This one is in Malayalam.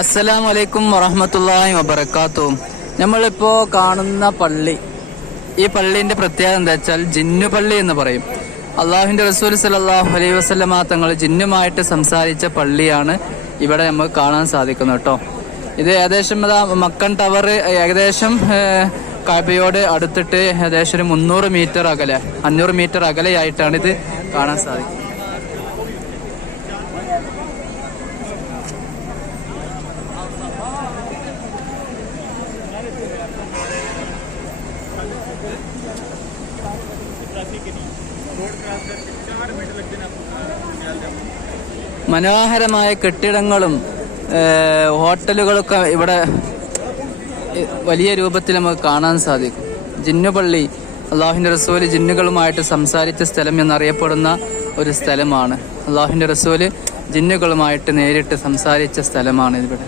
അസ്സലാമു അലൈക്കും വറഹ്മത്തുള്ളാഹി വബറകാതുഹു. നമ്മളിപ്പോൾ കാണുന്ന പള്ളി, ഈ പള്ളീൻ്റെ പ്രത്യേകത എന്താ വെച്ചാൽ ജിന്നു പള്ളി എന്ന് പറയും. അള്ളാഹുവിൻ്റെ റസൂൽ സല്ലല്ലാഹു അലൈഹി വസല്ലമ തങ്ങൾ ജിന്നുമായിട്ട് സംസാരിച്ച പള്ളിയാണ് ഇവിടെ നമുക്ക് കാണാൻ സാധിക്കുന്നത് കേട്ടോ. ഇത് ഏകദേശം മക്കൻ ടവർ ഏകദേശം കഅബയോട് അടുത്തിട്ട് ഏകദേശം ഒരു 300 മീറ്റർ അകലെ 500 മീറ്റർ അകലെയായിട്ടാണ് ഇത് കാണാൻ സാധിക്കുന്നത്. മനോഹരമായ കെട്ടിടങ്ങളും ഹോട്ടലുകളൊക്കെ ഇവിടെ വലിയ രൂപത്തിൽ നമുക്ക് കാണാൻ സാധിക്കും. ജിന്നുപള്ളി അള്ളാഹുവിൻ്റെ റസൂല് ജിന്നുകളുമായിട്ട് സംസാരിച്ച സ്ഥലം എന്നറിയപ്പെടുന്ന ഒരു സ്ഥലമാണ്. അള്ളാഹുവിൻ്റെ റസൂല് ജിന്നുകളുമായിട്ട് നേരിട്ട് സംസാരിച്ച സ്ഥലമാണ് ഇവിടെ.